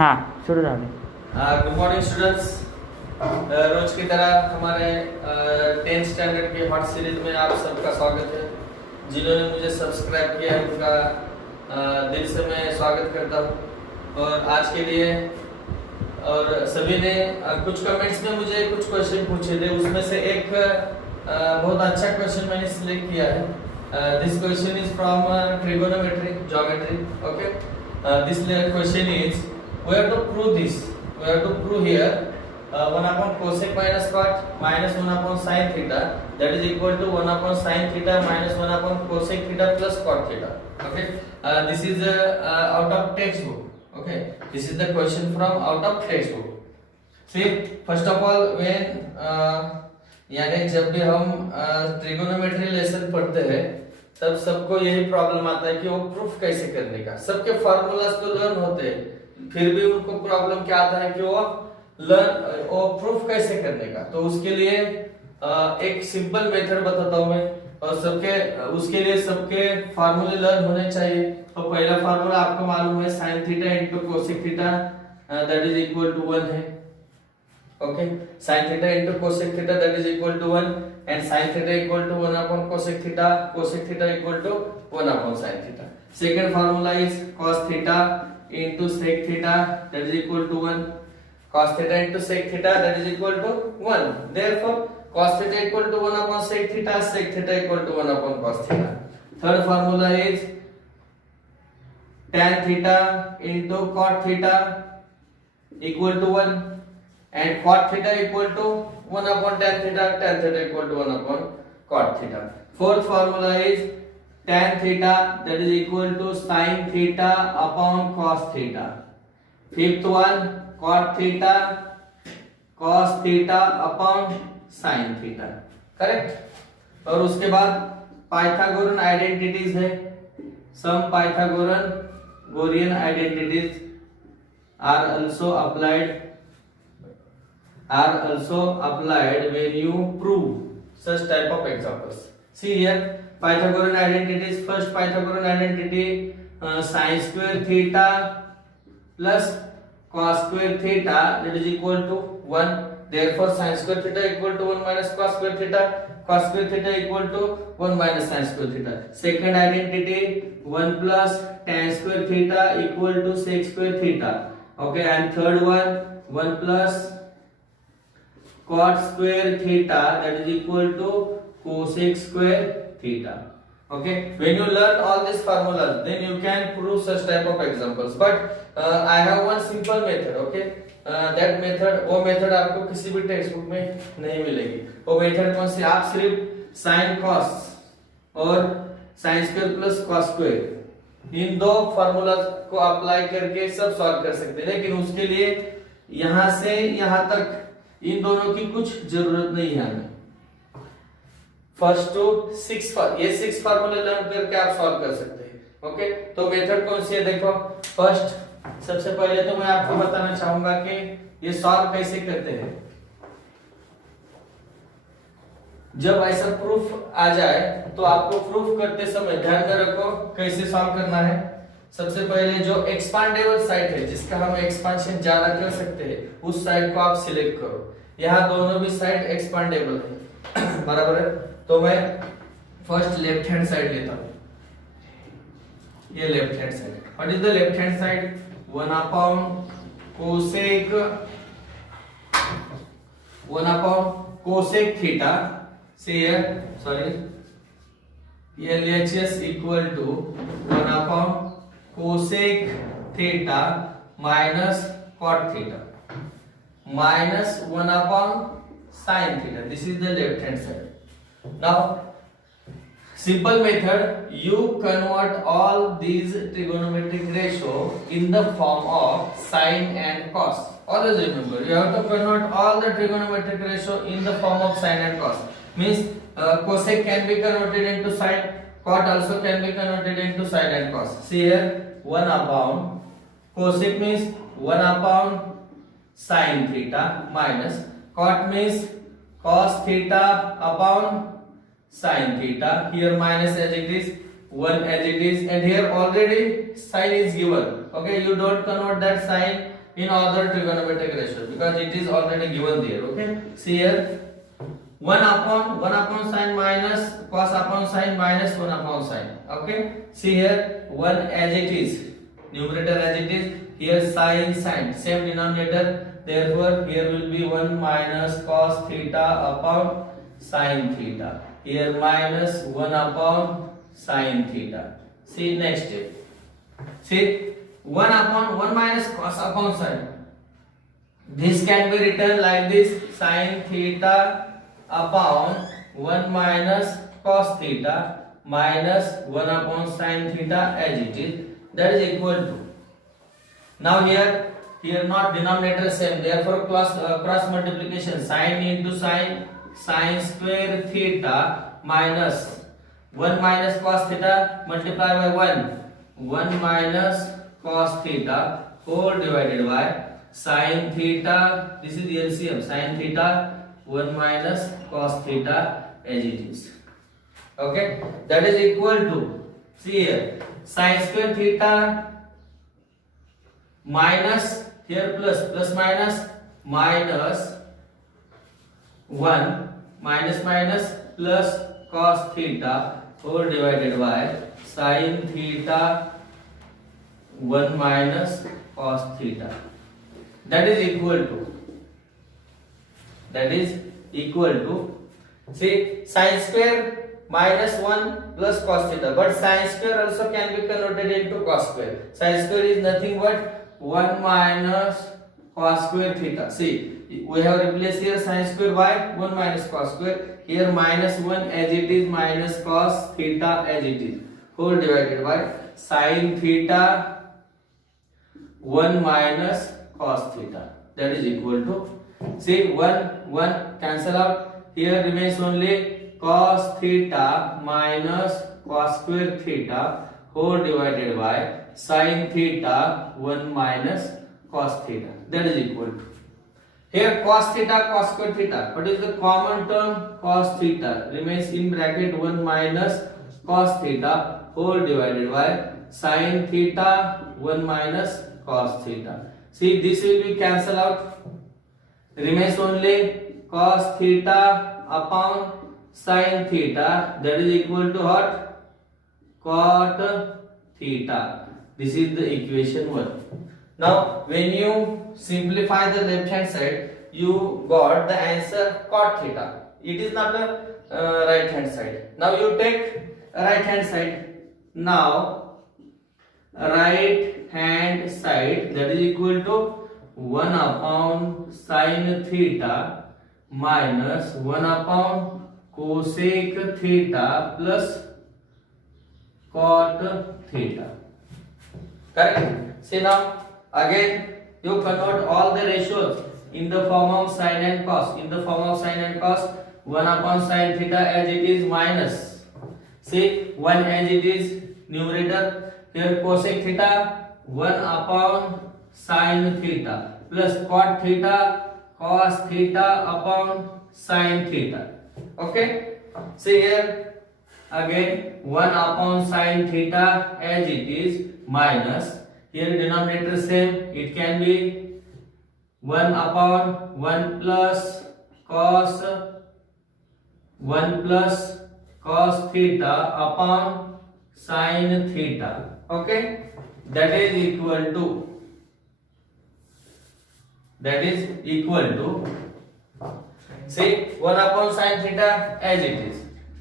हाँ शुरू रहा गुड मॉर्निंग स्टूडेंट्स। रोज की तरह हमारे 10th स्टैंडर्ड के हॉट सीरीज में आप सबका स्वागत है। जिन्होंने मुझे सब्सक्राइब किया है उनका दिल से मैं स्वागत करता हूँ। और आज के लिए और सभी ने कुछ कमेंट्स में मुझे कुछ क्वेश्चन पूछे थे, उसमें से एक बहुत अच्छा क्वेश्चन मैंने सिलेक्ट किया है। This question is from trigonometry geometry. Okay, this question is we have to prove this. We have to prove here 1 upon cosec minus cot minus 1 upon sin theta, that is equal to 1 upon sin theta minus 1 upon cosec theta plus cot theta. Okay, this is out of textbook. Okay, this is the question from out of textbook. See, first of all when यानी जब भी हम trigonometry lesson पढ़ते हैं तब सबको यही problem आता है कि वो प्रूफ कैसे करने का। सबके फार्मूलाज तो लर्न होते हैं, फिर भी उनको प्रॉब्लम क्या आता है कि वो प्रूफ कैसे करने का। तो उसके लिए एक सिंपल मेथड बताता हूं मैं, और उसके लिए सबके फार्मूले लर्न होने चाहिए। तो पहला फार्मूला आपको मालूम है, sin theta into cosec theta that is equal to 1 है। Okay, sin theta into cosec theta that is equal to 1 and sin theta equal to 1 upon cosec theta equal to 1 upon sin theta. Second formula is cos theta into sec theta that is equal to 1, cos theta into sec theta that is equal to 1. Therefore cos theta equal to 1 upon sec theta equal to 1 upon cos theta. Third formula is tan theta into cot theta equal to 1 and cot theta equal to 1 upon tan theta equal to 1 upon cot theta. Fourth formula is tan theta that is equal to sin theta upon cos theta. Fifth one, cot theta cos theta upon sin theta. Correct. और उसके बाद Pythagorean identities है। Some Pythagorean गोरियन आइडेंटिटीज are also applied when you prove such type of examples. See here, Pythagorean identities. First Pythagorean identity, sin square theta plus cos square theta that is equal to 1. Therefore sin square theta equal to 1 minus cos square theta. Cos square theta equal to 1 minus sin square theta. Second identity, 1 plus tan square theta equal to sec square theta. Okay, and third one, 1 plus cot square theta that is equal to cosec square theta. Okay, when you learn all these formulas then you can prove such type of examples. But I have one simple method. Okay, that method, वो method आपको किसी भी text book में नहीं मिलेगी। वो method कौन सी? आप सिर्फ sin cos और sin square plus cos square इन दो फार्मूला को अप्लाई करके सब सॉल्व कर सकते हैं, लेकिन उसके लिए यहां से यहां तक इन दोनों की कुछ जरूरत नहीं है हमें। फर्स्ट टू 6 फार्मूले लर्न करके आप सॉल्व कर सकते हैं। ओके, तो मेथड कौन सी है देखो। फर्स्ट, सबसे पहले तो मैं आपको बताना चाहूंगा कि ये सॉल्व कैसे करते हैं। जब ऐसा प्रूफ आ जाए तो आपको प्रूफ करते समय ध्यान में रखो कैसे सॉल्व करना है। सबसे पहले जो एक्सपांडेबल साइड है, जिसका हम एक्सपांशन ज्यादा कर सकते हैं, उस साइड को आप सिलेक्ट करो। यहाँ दोनों भी साइड एक्सपांडेबल है बराबर है। तो मैं फर्स्ट लेफ्ट हैंड साइड लेता हूं, ये left hand side. What is the left hand side? 1 upon cosec theta से here, sorry, LHS equal to 1 upon cosec theta minus cot theta minus 1 upon sin theta. This is the left hand side. Now simple method, you convert all these trigonometric ratio in the form of sin and cos. Always remember, you have to convert all the trigonometric ratio in the form of sin and cos. Means cosec can be converted into sin, cot also can be converted into sin and cos. See here, 1 upon cosec means 1 upon sin theta minus cot means cos theta upon sin theta. Here minus as it is, 1 as it is, and here already sin is given. Okay, you don't convert that sin in other trigonometric ratios because it is already given there. Okay, see here 1 upon sine minus cos upon sine minus 1 upon sine. Okay, see here 1 as it is, numerator as it is, here sine same denominator, therefore here will be 1 minus cos theta upon sine theta, here minus 1 upon sine theta. See next step, see 1 minus cos upon sine, this can be written like this, sine theta upon 1 minus cos theta minus 1 upon sine theta as it is, that is equal to, now here not denominator same, therefore cross multiplication, sine into sine, sine square theta minus 1 minus cos theta multiplied by 1 minus cos theta whole divided by sine theta, this is the LCM, sine theta 1 minus cos theta as it is. Okay, that is equal to, see here, sine square theta minus, here plus minus 1 minus plus cos theta whole divided by sine theta 1 minus cos theta, that is equal to, see sine square minus 1 plus cos theta, but sine square also can be converted into cos square. Sine square is nothing but 1 minus cos square theta. See, we have replaced here sine square by 1 minus cos square, here minus 1 as it is minus cos theta as it is, whole divided by sine theta 1 minus cos theta, that is equal to, see 1 cancel out, here remains only cos theta minus cos square theta whole divided by sine theta 1 minus cos theta, that is equal to, here cos theta cos square theta, what is the common term, cos theta remains in bracket 1 minus cos theta whole divided by sine theta 1 minus cos theta. See, this will be cancel out, remains only cos theta upon sine theta, that is equal to what, cot theta. This is the equation 1. Now when you simplify the left hand side, you got the answer cot theta, it is not the right hand side. Now you take right hand side, now right hand side, that is equal to 1 upon sine theta minus 1 upon cosec theta plus cot theta. Correct? See now again you convert all the ratios in the form of sine and cos. In the form of sine and cos, 1 upon sine theta as it is minus, see 1 as it is numerator, here cosec theta 1 upon sine theta plus cot theta cos theta upon sine theta. Okay, see here again 1 upon sine theta as it is minus, here denominator same, it can be 1 upon 1 plus cos theta upon sine theta. Okay, that is equal to, see 1 upon sine theta as it is,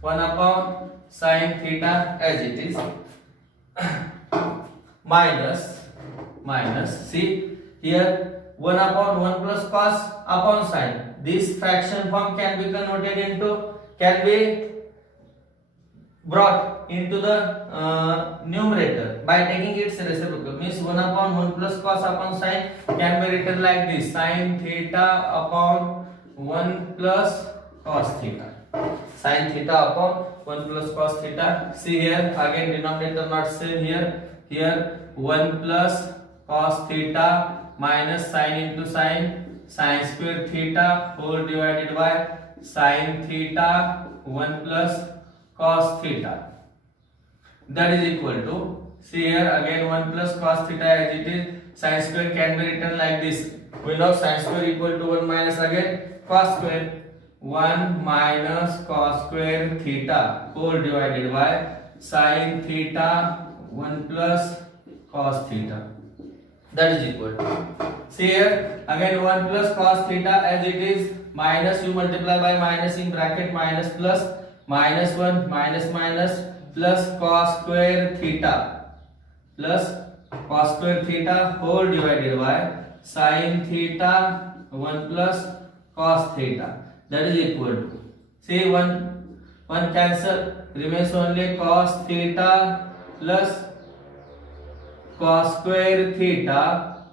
1 upon sine theta as it is minus, see here 1 upon 1 plus cos upon sine, this fraction form can be converted into, can be brought into the numerator by taking its reciprocal, means 1 upon 1 plus cos upon sine can be written like this, sine theta upon 1 plus cos theta, sine theta upon 1 plus cos theta. See here again denominator not same, here 1 plus cos theta minus sine into sine, sine square theta whole divided by sine theta 1 plus cos theta, that is equal to see here again 1 plus cos theta as it is. Sin square can be written like this. We know sin square equal to 1 minus again cos square. 1 minus cos square theta whole divided by sin theta 1 plus cos theta. That is equal to. See here again 1 plus cos theta as it is, minus you multiply by minus in bracket, minus plus minus 1 minus minus plus cos square theta plus cos square theta whole divided by sin theta 1 plus cos theta. That is equal to, see 1 cancel, remains only cos theta plus cos square theta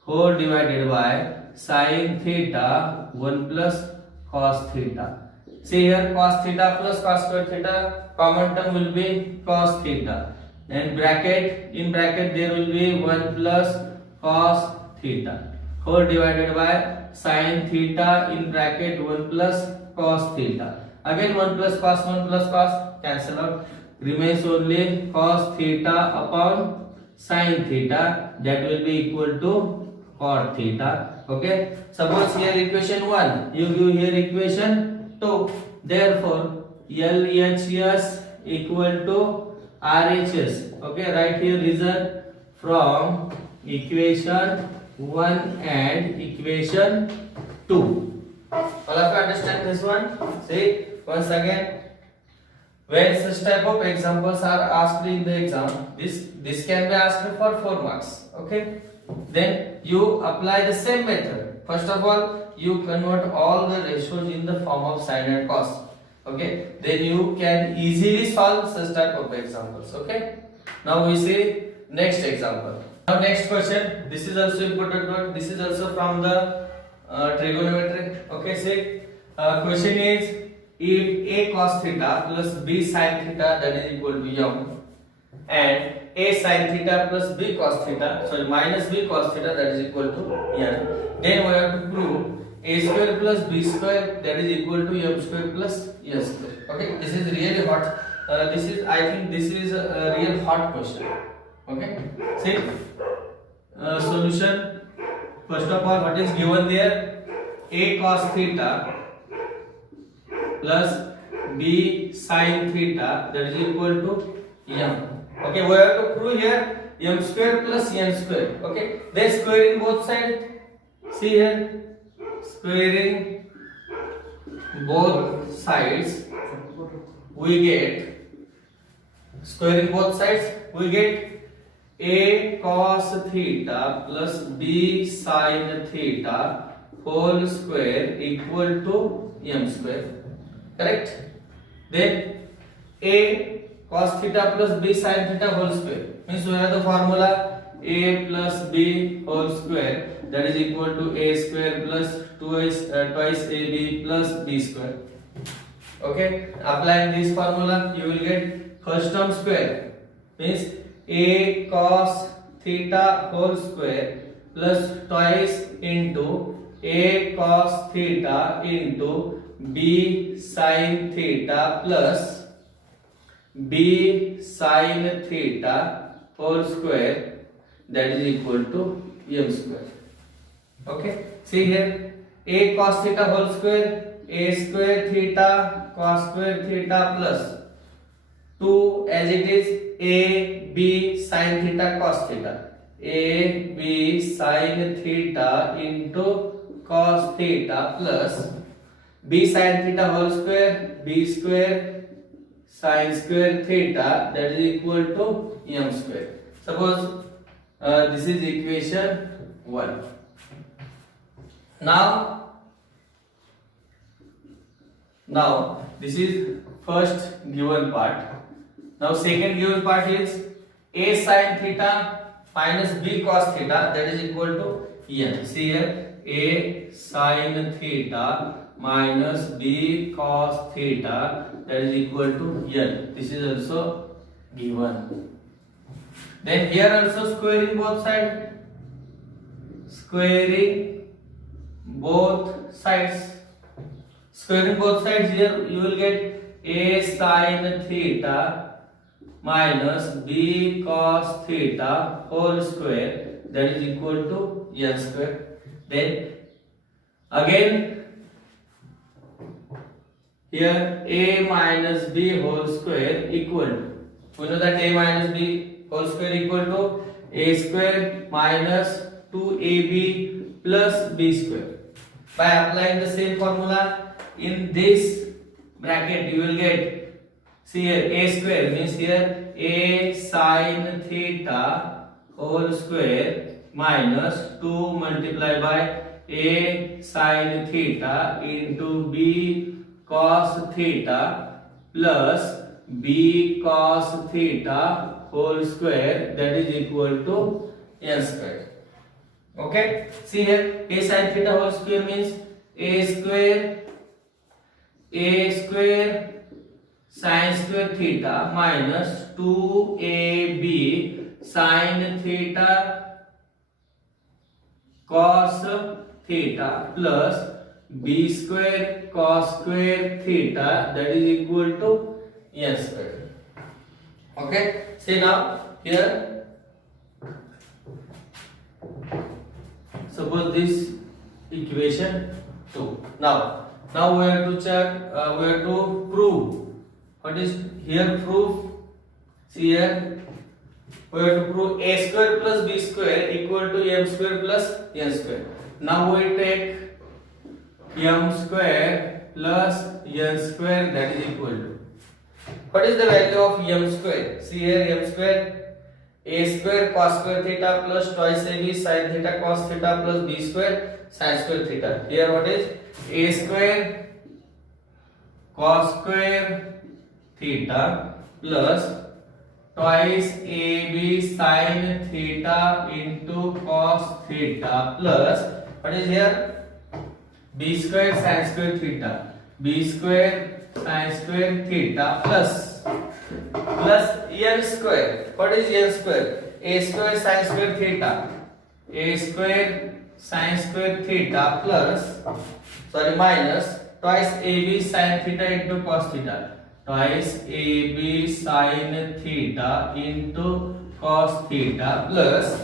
whole divided by sin theta 1 plus cos theta. See here cos theta plus cos square theta, common term will be cos theta, and in bracket there will be 1 plus cos theta whole divided by sin theta in bracket 1 plus cos theta. Again 1 plus cos cancel out, remains only cos theta upon sin theta, that will be equal to cot theta. Okay, suppose here equation 1, you give here equation 2, therefore LHS equal to RHS. Okay, write here result from equation 1 and equation 2. All of you understand this one? See once again, when such type of examples are asked in the exam, this can be asked for 4 marks. Okay, then you apply the same method. First of all, you convert all the ratios in the form of sin and cos. Okay, then you can easily solve such type of examples. Okay, now we see next example. Now next question, this is also important one. This is also from the trigonometry. Okay, see question is, if a cos theta plus b sin theta that is equal to m, and a sin theta plus b cos theta, sorry, minus b cos theta that is equal to n, then we have to prove a square plus b square that is equal to m square plus n square. Okay, this is really hot. This is, I think this is a real hot question. Okay, see solution. First of all, what is given there? A cos theta plus b sin theta that is equal to m. Okay, we have to prove here m square plus n square. Okay, then squaring both sides. See here, squaring both sides, we get, squaring both sides, we get a cos theta plus b sin theta whole square equal to m square. Correct? Then a cos theta plus b sin theta whole square means we have the formula a plus b whole square that is equal to a square plus twice ab plus b square. Okay, applying this formula you will get first term square means a cos theta whole square plus twice into a cos theta into b sin theta plus b sin theta whole square that is equal to m square. Okay, see here a cos theta whole square, a square theta cos square theta plus 2 as it is a b sin theta cos theta, a b sin theta into cos theta plus b sin theta whole square, b square sin square theta that is equal to m square. Suppose this is equation 1. Now this is first given part. Now second given part is a sin theta minus b cos theta that is equal to n. See here, a sin theta minus b cos theta that is equal to n. This is also given. Then here also squaring both sides. Squaring both sides. Squaring both sides, here you will get a sin theta minus b cos theta whole square, that is equal to n square. Then again here a minus b whole square equal to, we know that a minus b whole square equal to a square minus 2ab plus b square. By applying the same formula in this bracket, you will get, see here, a square means here a sin theta whole square minus 2 multiplied by a sin theta into b cos theta plus b cos theta whole square, that is equal to n square. Okay, see here a sin theta whole square means a square sin square theta minus 2ab sin theta cos theta plus b square cos square theta, that is equal to n square. Okay, see now here, suppose this equation 2. Now we have to check, we have to prove. What is here proof? See here, we have to prove a square plus b square equal to m square plus n square. Now we take m square plus n square, that is equal to, what is the value of m square? See here, m square a square cos square theta plus twice ab sin theta cos theta plus b square sin square theta. Here what is a square cos square theta plus twice ab sin theta into cos theta plus what is here b square sin square theta, b square sin square theta plus n square. What is n square? A square sin square theta, a square sin square theta plus, sorry, minus twice ab sin theta into cos theta, twice ab sin theta into cos theta plus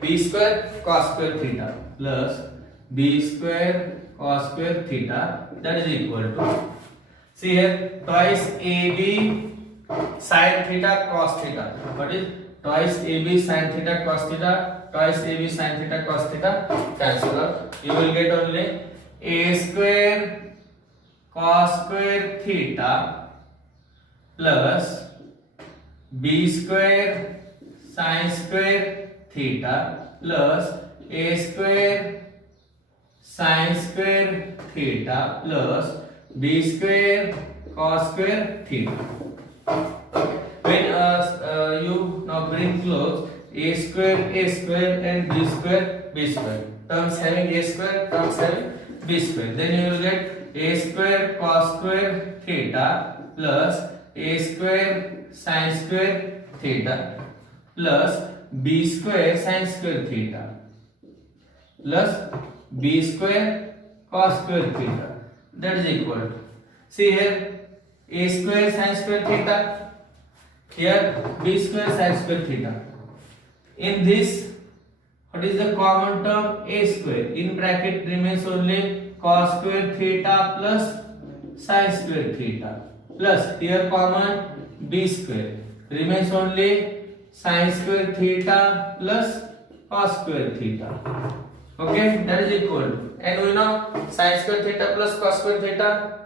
b square cos square theta plus b square cos square theta, that is equal to, see here, twice ab sin theta cos theta. What is twice ab sin theta cos theta? Twice ab sin theta cos theta cancel out. You will get only a square cos square theta plus b square sin square theta plus a square sin square theta plus b square cos square theta. When you now bring close a square and b square terms having a square, terms having b square, then you will get a square cos square theta plus a square sin square theta plus b square sin square theta plus b square cos square theta, that is equal to, see here, a square sin square theta, here b square sin square theta. In this, what is the common term? A square. In bracket remains only cos square theta plus sin square theta plus here common b square, remains only sin square theta plus cos square theta. Okay, that is equal to, and we know sin square theta plus cos square theta,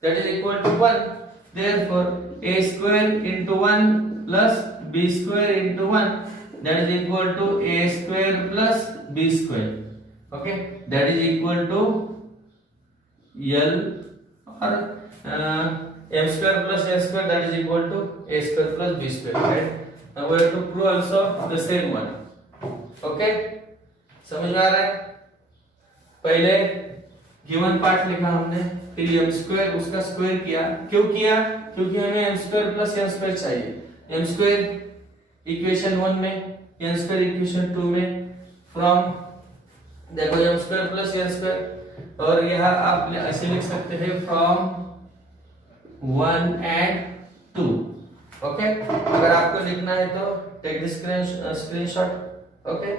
that is equal to 1. Therefore a square into 1 plus b square into 1, that is equal to a square plus b square. Okay, that is equal to L or m square plus n square, that is equal to a square plus b square. Right? Now we have to prove also the same one. Okay, समझ में आ रहा है? पहले given part लिखा हमने, फिर m square उसका square किया. क्यों किया? क्योंकि हमें m square plus n square चाहिए. m स्क्वायर इक्वेशन 1 में, n स्क्वायर इक्वेशन 2 में, फ्रॉम देखो m square plus n square, और यहाँ आप ऐसे लिख सकते हैं फ्रॉम 1 and 2. ओके, अगर आपको लिखना है तो टेक द स्क्रीनशॉट। ओके।